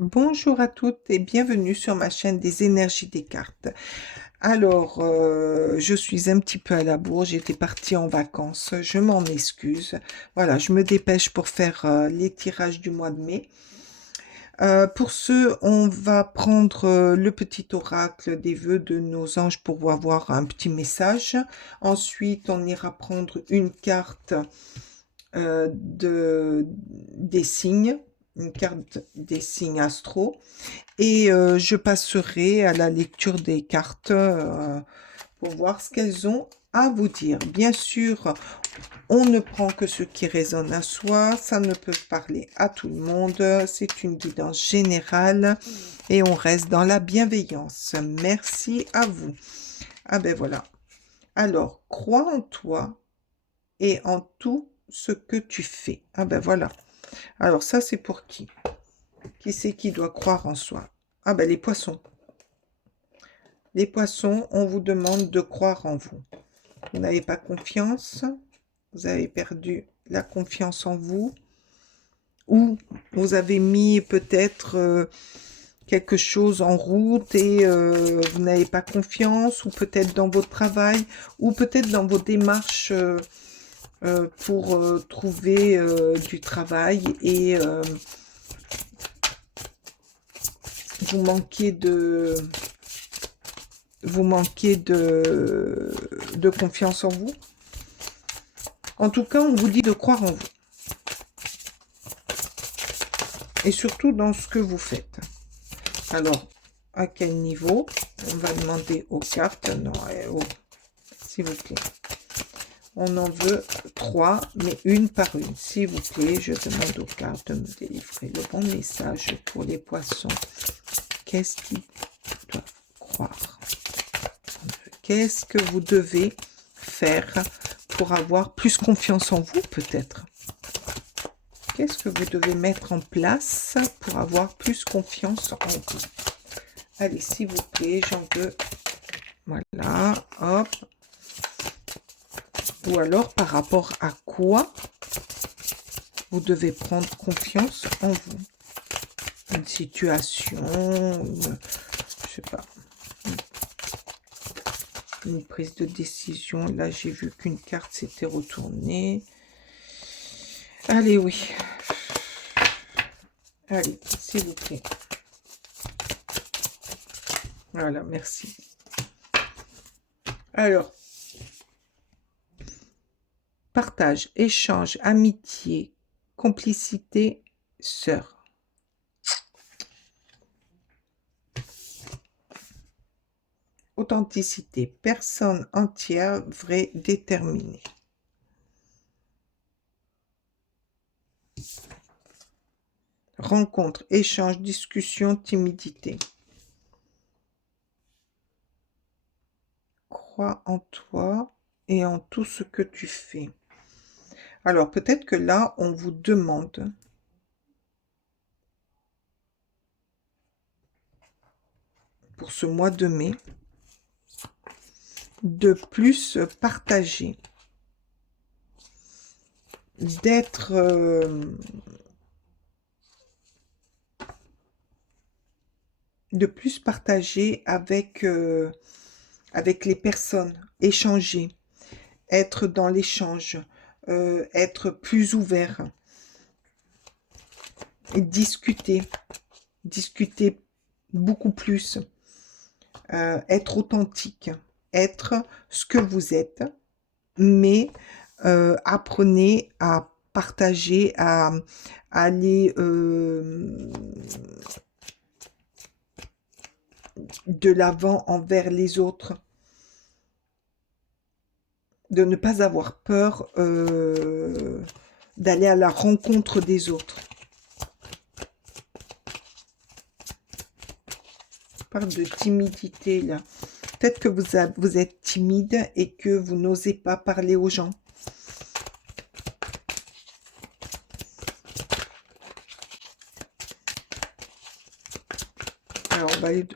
Bonjour à toutes et bienvenue sur ma chaîne des énergies des cartes. Alors, je suis un petit peu à la bourre, j'étais partie en vacances, je m'en excuse. Voilà, je me dépêche pour faire les tirages du mois de mai. Pour ce, on va prendre le petit oracle des vœux de nos anges pour avoir un petit message. Ensuite, on ira prendre une carte des signes, une carte des signes astro. Et je passerai à la lecture des cartes pour voir ce qu'elles ont à vous dire. Bien sûr, on ne prend que ce qui résonne à soi, ça ne peut parler à tout le monde, c'est une guidance générale et on reste dans la bienveillance. Merci à vous. Ah ben voilà. Alors, crois en toi et en tout ce que tu fais. Ah ben voilà. Alors ça, c'est pour qui? Qui c'est qui doit croire en soi? Ah ben les poissons. Les poissons, on vous demande de croire en vous. Vous n'avez pas confiance, vous avez perdu la confiance en vous, ou vous avez mis peut-être quelque chose en route et vous n'avez pas confiance, ou peut-être dans votre travail, ou peut-être dans vos démarches pour trouver du travail et vous manquez de de confiance en vous. En tout cas, on vous dit de croire en vous. Et surtout dans ce que vous faites. Alors, à quel niveau? On va demander aux cartes. Non, s'il vous plaît. On en veut 3, mais une par une. S'il vous plaît, je demande aux cartes de me délivrer le bon message pour les poissons. Qu'est-ce qu'ils doivent croire? Qu'est-ce que vous devez faire pour avoir plus confiance en vous, peut-être? Qu'est-ce que vous devez mettre en place pour avoir plus confiance en vous? Allez, s'il vous plaît, j'en veux. Voilà, hop. Ou alors, par rapport à quoi vous devez prendre confiance en vous? Une situation, je sais pas, une prise de décision. Là, j'ai vu qu'une carte s'était retournée. Allez, oui. Allez, s'il vous plaît. Voilà, merci. Alors, partage, échange, amitié, complicité, sœur. Authenticité, personne entière, vraie, déterminée. Rencontre, échange, discussion, timidité. Crois en toi et en tout ce que tu fais. Alors, peut-être que là, on vous demande pour ce mois de mai de plus partager, d'être de plus partager avec les personnes, échanger, être dans l'échange, être plus ouvert, et discuter beaucoup plus, être authentique, être ce que vous êtes, mais apprenez à partager, à aller de l'avant envers les autres, de ne pas avoir peur d'aller à la rencontre des autres. On parle de timidité là. Peut-être que vous êtes timide et que vous n'osez pas parler aux gens. Alors, on va lui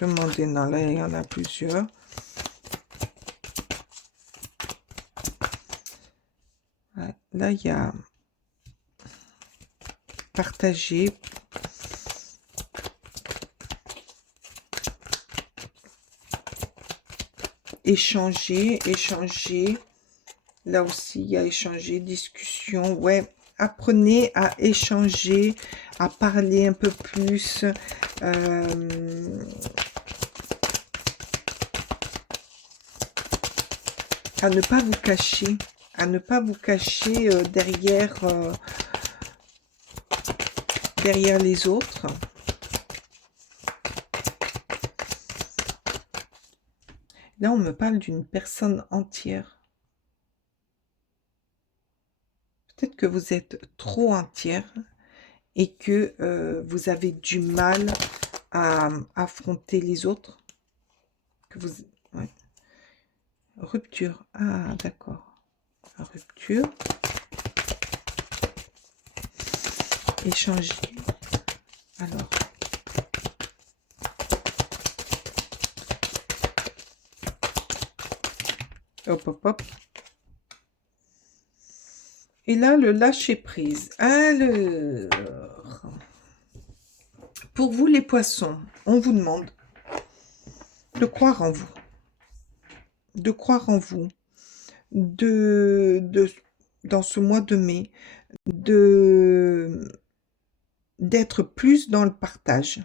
demander. Non, là, il y en a plusieurs. Ouais, là, il y a partager. échanger. Là aussi, il y a échanger, discussion. Ouais, apprenez à échanger, à parler un peu plus. À ne pas vous cacher. À ne pas vous cacher derrière les autres. Là, on me parle d'une personne entière. Peut-être que vous êtes trop entière et que vous avez du mal à affronter les autres. Que vous... ouais. Rupture. Ah, d'accord. Rupture. Échanger. Alors. Hop, hop, hop. Et là, le lâcher prise. Alors, pour vous les poissons, on vous demande de croire en vous. De croire en vous. Dans ce mois de mai, d'être plus dans le partage.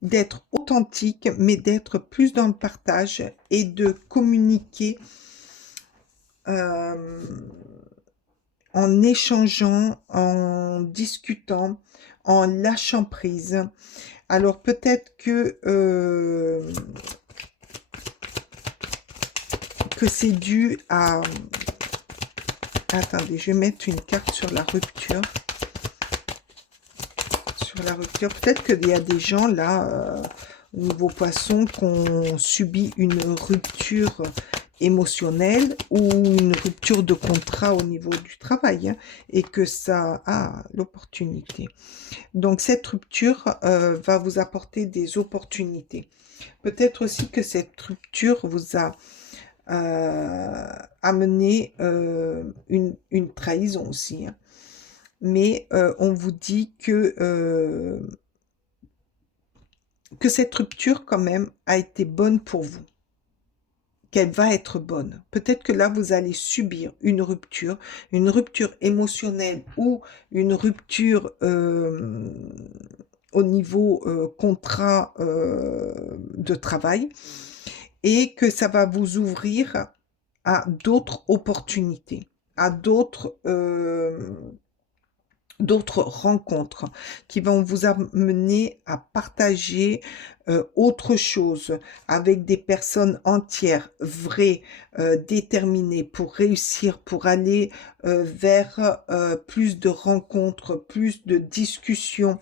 D'être authentique, mais d'être plus dans le partage et de communiquer en échangeant, en discutant, en lâchant prise. Alors peut-être que c'est dû à... Attendez, je vais mettre une carte sur la rupture. Sur la rupture, peut-être qu'il y a des gens là, au niveau poisson, qui ont subi une rupture émotionnelle ou une rupture de contrat au niveau du travail, hein, et que ça a l'opportunité. Donc cette rupture va vous apporter des opportunités. Peut-être aussi que cette rupture vous a amené une trahison aussi, hein. Mais on vous dit que cette rupture quand même a été bonne pour vous, qu'elle va être bonne. Peut-être que là, vous allez subir une rupture émotionnelle ou une rupture au niveau contrat de travail, et que ça va vous ouvrir à d'autres opportunités, à d'autres rencontres qui vont vous amener à partager autre chose avec des personnes entières, vraies, déterminées pour réussir, pour aller vers plus de rencontres, plus de discussions.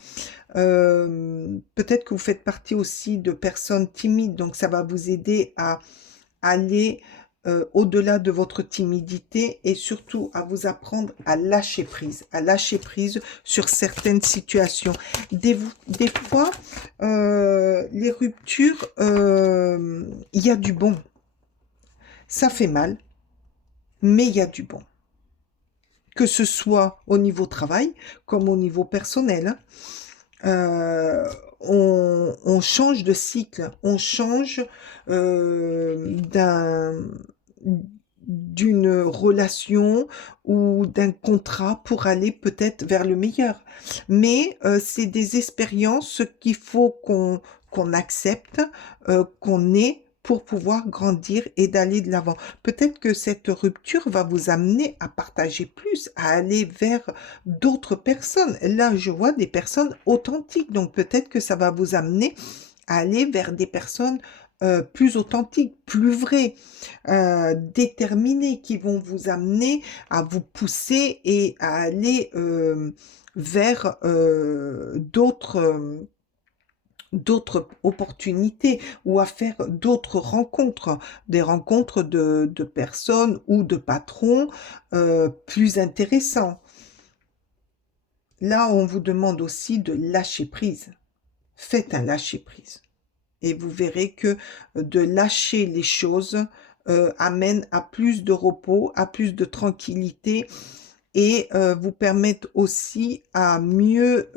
Peut-être que vous faites partie aussi de personnes timides, donc ça va vous aider à aller au-delà de votre timidité et surtout à vous apprendre à lâcher prise sur certaines situations. Des fois, les ruptures, il y a du bon. Ça fait mal, mais il y a du bon. Que ce soit au niveau travail, comme au niveau personnel, hein. On change de cycle, on change d'une relation ou d'un contrat pour aller peut-être vers le meilleur. Mais c'est des expériences qu'il faut qu'on accepte, qu'on ait pour pouvoir grandir et d'aller de l'avant. Peut-être que cette rupture va vous amener à partager plus, à aller vers d'autres personnes. Là, je vois des personnes authentiques, donc peut-être que ça va vous amener à aller vers des personnes plus authentiques, plus vraies, déterminées, qui vont vous amener à vous pousser et à aller vers d'autres opportunités ou à faire d'autres rencontres, des rencontres de personnes ou de patrons plus intéressants. Là, on vous demande aussi de lâcher prise. Faites un lâcher prise. Et vous verrez que de lâcher les choses amène à plus de repos, à plus de tranquillité et vous permettent aussi à mieux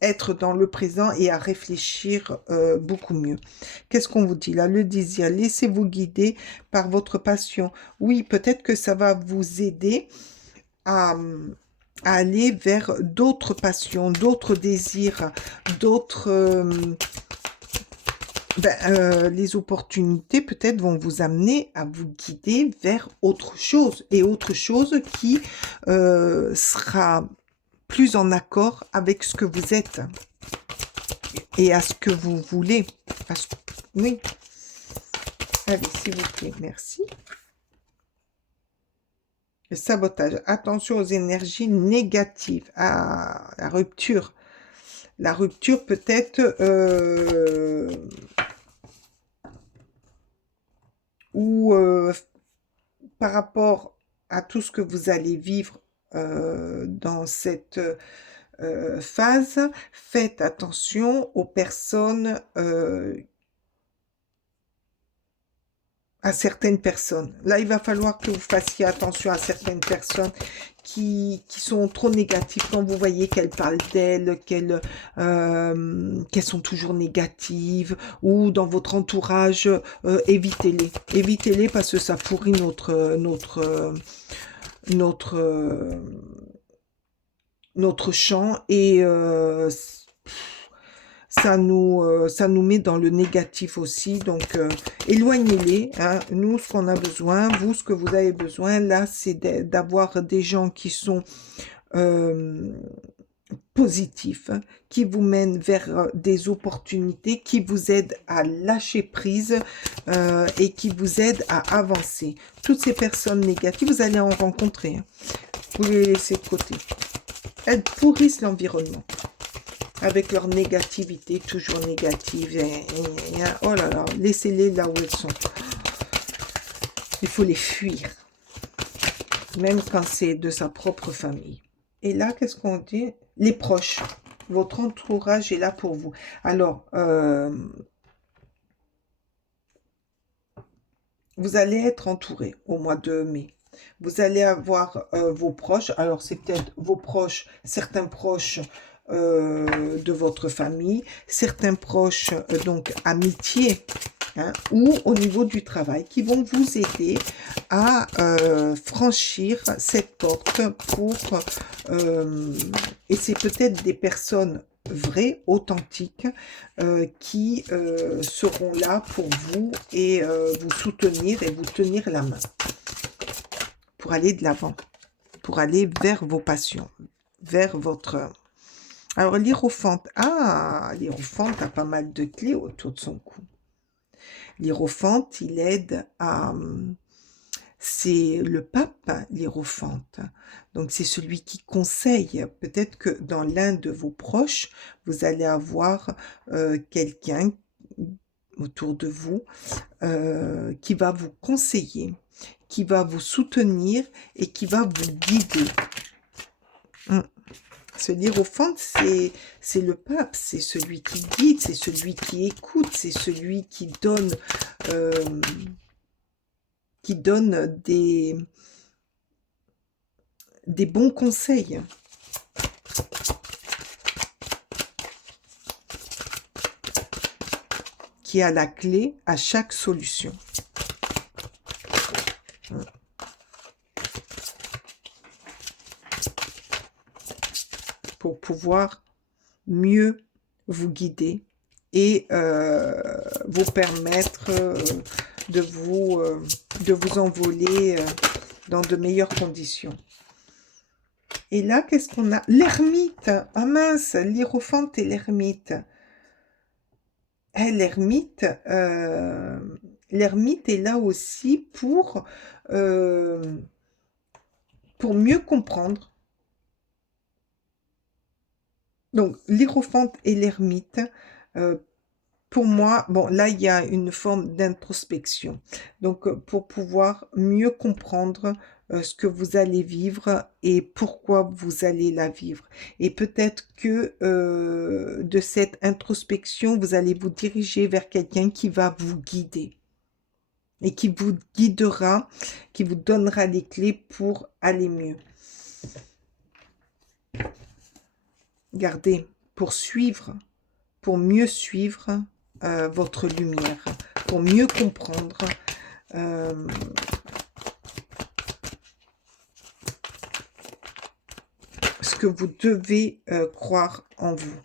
être dans le présent et à réfléchir beaucoup mieux. Qu'est-ce qu'on vous dit là? Le désir, laissez-vous guider par votre passion. Oui, peut-être que ça va vous aider à, à aller vers d'autres passions, d'autres désirs, d'autres... les opportunités peut-être vont vous amener à vous guider vers autre chose et autre chose qui sera plus en accord avec ce que vous êtes et à ce que vous voulez. Oui. Allez, s'il vous plaît, merci. Le sabotage. Attention aux énergies négatives, à la rupture. La rupture peut-être ou par rapport à tout ce que vous allez vivre dans cette phase, faites attention aux personnes, à certaines personnes. Là, il va falloir que vous fassiez attention à certaines personnes qui sont trop négatives. Quand vous voyez qu'elles parlent d'elles, qu'elles sont toujours négatives, ou dans votre entourage, évitez-les. Évitez-les parce que ça pourrit notre champ et ça nous met dans le négatif aussi. Donc, éloignez-les. Hein. Nous, ce qu'on a besoin, vous, ce que vous avez besoin, là, c'est d'avoir des gens qui sont positifs, hein, qui vous mènent vers des opportunités, qui vous aident à lâcher prise et qui vous aident à avancer. Toutes ces personnes négatives, vous allez en rencontrer. Hein. Vous les laissez de côté. Elles pourrissent l'environnement avec leur négativité, toujours négative. Oh là là, laissez-les là où elles sont. Il faut les fuir, même quand c'est de sa propre famille. Et là, qu'est-ce qu'on dit? Les proches. Votre entourage est là pour vous. Alors, vous allez être entouré au mois de mai. Vous allez avoir vos proches. Alors, c'est peut-être vos proches, certains proches de votre famille, certains proches, donc amitié, hein, ou au niveau du travail, qui vont vous aider à franchir cette porte pour... et c'est peut-être des personnes vraies, authentiques, qui seront là pour vous et vous soutenir et vous tenir la main pour aller de l'avant, pour aller vers vos passions, vers votre... Alors, l'hiérophante, l'hiérophante a pas mal de clés autour de son cou. L'hiérophante, il aide à... C'est le pape, l'hiérophante. Donc, c'est celui qui conseille. Peut-être que dans l'un de vos proches, vous allez avoir quelqu'un autour de vous qui va vous conseiller, qui va vous soutenir et qui va vous guider. Ce l'hiérophante, c'est le pape, c'est celui qui guide, c'est celui qui écoute, c'est celui qui donne des bons conseils. Qui a la clé à chaque solution. Pour pouvoir mieux vous guider et vous permettre de vous envoler dans de meilleures conditions. Et là, qu'est-ce qu'on a? L'ermite. Ah mince, l'hiérophante et l'ermite. L'ermite est là aussi pour mieux comprendre. Donc, l'hiérophante et l'ermite, pour moi, bon, là, il y a une forme d'introspection. Donc, pour pouvoir mieux comprendre ce que vous allez vivre et pourquoi vous allez la vivre. Et peut-être que de cette introspection, vous allez vous diriger vers quelqu'un qui va vous guider et qui vous guidera, qui vous donnera les clés pour aller mieux. Regardez, pour suivre, pour mieux suivre votre lumière, pour mieux comprendre ce que vous devez croire en vous.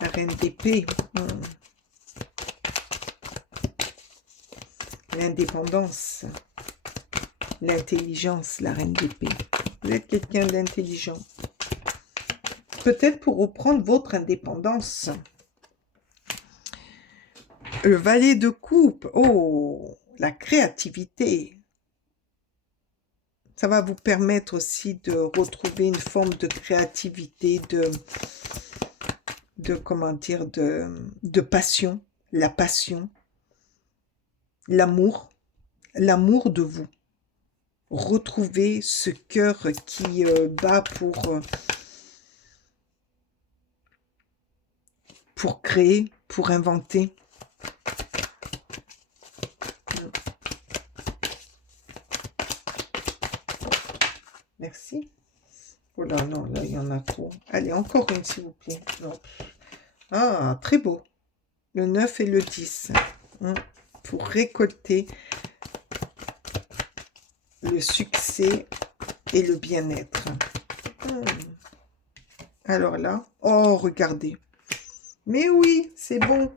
La reine d'épée, l'indépendance, l'intelligence, la reine d'épée. Vous êtes quelqu'un d'intelligent. Peut-être pour reprendre votre indépendance. Le valet de coupe, oh, la créativité. Ça va vous permettre aussi de retrouver une forme de créativité, comment dire, de passion, la passion, l'amour de vous. Retrouvez ce cœur qui bat pour créer, pour inventer. Merci. Oh là, non, là, il y en a trop. Allez, encore une, s'il vous plaît. Non. Ah, très beau. Le 9 et le 10. Pour récolter le succès et le bien-être. Alors là, oh, regardez. Mais oui, c'est bon.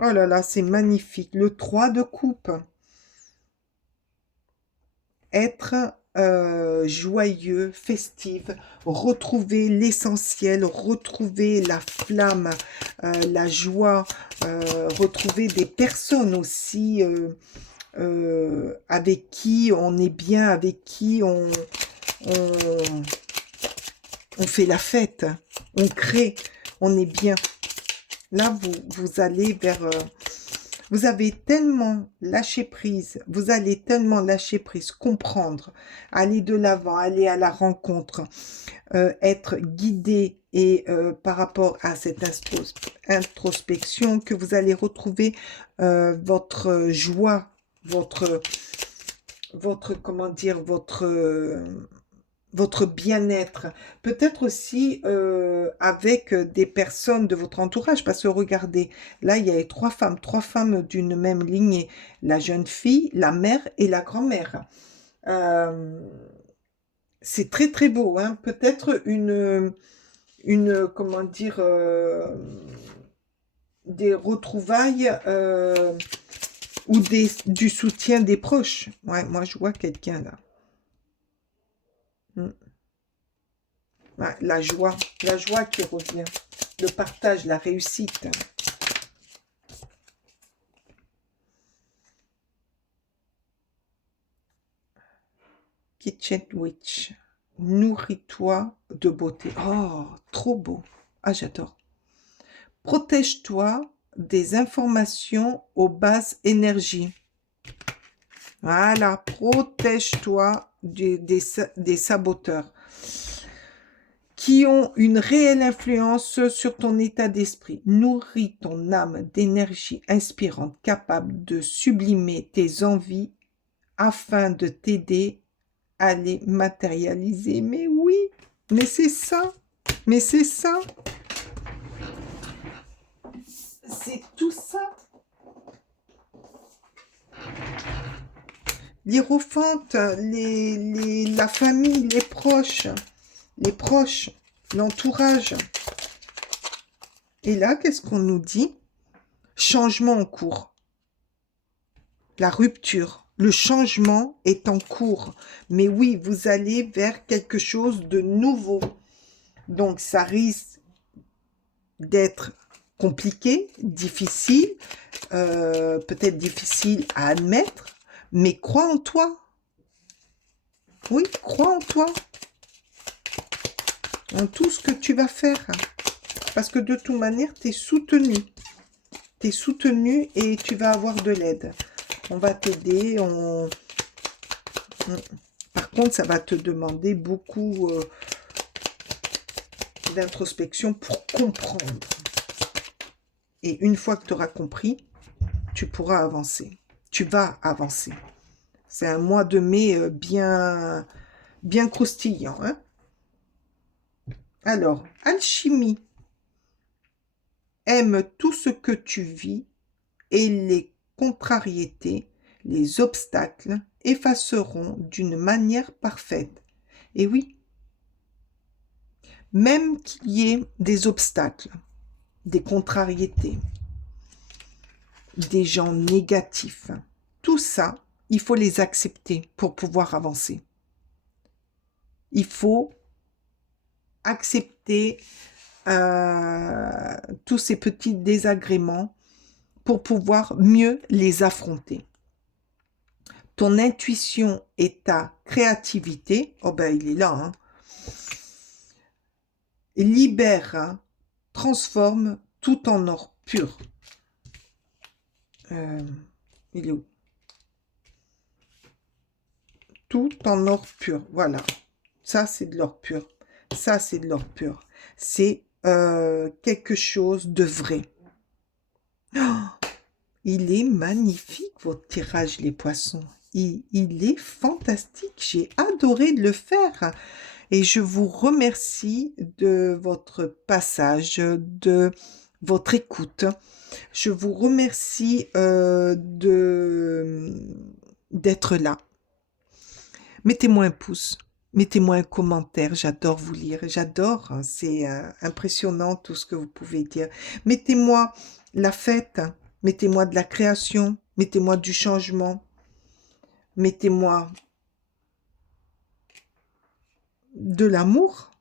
Oh là là, c'est magnifique. Le 3 de coupe. Être joyeux, festive, retrouver l'essentiel, retrouver la flamme, la joie, retrouver des personnes aussi avec qui on est bien, avec qui on fait la fête, on crée, on est bien. Là, vous allez vers... vous avez tellement lâché prise, vous allez tellement lâcher prise, comprendre, aller de l'avant, aller à la rencontre, être guidé et par rapport à cette introspection que vous allez retrouver votre joie, votre comment dire, votre bien-être, peut-être aussi avec des personnes de votre entourage, parce que regardez, là il y a trois femmes d'une même lignée, la jeune fille, la mère et la grand-mère. C'est très très beau, hein. Peut-être une comment dire, des retrouvailles ou du soutien des proches. Ouais, moi je vois quelqu'un là. Ouais, la joie qui revient, le partage, la réussite. Kitchen Witch, nourris-toi de beauté. Oh, trop beau. Ah, j'adore. Protège-toi des informations aux basses énergies. Voilà, protège-toi des saboteurs qui ont une réelle influence sur ton état d'esprit. Nourris ton âme d'énergie inspirante capable de sublimer tes envies afin de t'aider à les matérialiser. Mais oui, mais c'est ça, mais c'est ça. C'est tout ça. L'hiérophante, la famille, les proches, l'entourage. Et là, qu'est-ce qu'on nous dit? Changement en cours. La rupture, le changement est en cours. Mais oui, vous allez vers quelque chose de nouveau. Donc, ça risque d'être compliqué, difficile, peut-être difficile à admettre, mais crois en toi. Oui, crois en toi. En tout ce que tu vas faire. Parce que de toute manière, tu es soutenu. Tu es soutenu et tu vas avoir de l'aide. On va t'aider. Par contre, ça va te demander beaucoup d'introspection pour comprendre. Et une fois que tu auras compris, tu pourras avancer. Tu vas avancer. C'est un mois de mai bien croustillant, hein? Alors, alchimie. Aime tout ce que tu vis et les contrariétés, les obstacles effaceront d'une manière parfaite. Et oui, même qu'il y ait des obstacles, des contrariétés, des gens négatifs, tout ça, il faut les accepter pour pouvoir avancer. Il faut accepter tous ces petits désagréments pour pouvoir mieux les affronter. Ton intuition et ta créativité, oh ben il est là, hein, libère, hein, transforme tout en or pur. Il est où? Tout en or pur, voilà. Ça, c'est de l'or pur. Ça, c'est de l'or pur. C'est quelque chose de vrai. Oh, il est magnifique, votre tirage, les poissons. Il est fantastique. J'ai adoré de le faire. Et je vous remercie de votre passage, de votre écoute. Je vous remercie d'être là. Mettez-moi un pouce, mettez-moi un commentaire, j'adore vous lire, j'adore, hein, c'est impressionnant tout ce que vous pouvez dire. Mettez-moi la fête, mettez-moi de la création, mettez-moi du changement, mettez-moi de l'amour.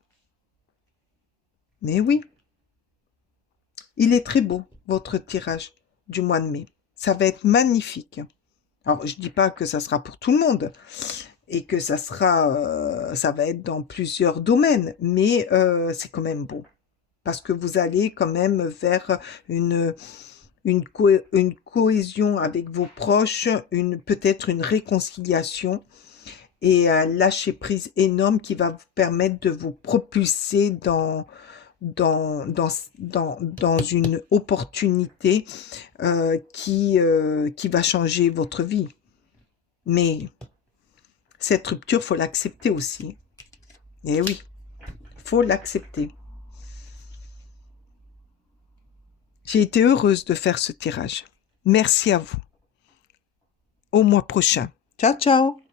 Mais oui, il est très beau, votre tirage du mois de mai. Ça va être magnifique. Alors, je ne dis pas que ça sera pour tout le monde et que ça va être dans plusieurs domaines, mais c'est quand même beau. Parce que vous allez quand même vers une cohésion avec vos proches, peut-être une réconciliation et un lâcher-prise énorme qui va vous permettre de vous propulser dans une opportunité qui va changer votre vie. Mais cette rupture, faut l'accepter aussi. Eh oui, faut l'accepter. J'ai été heureuse de faire ce tirage. Merci à vous. Au mois prochain. Ciao, ciao!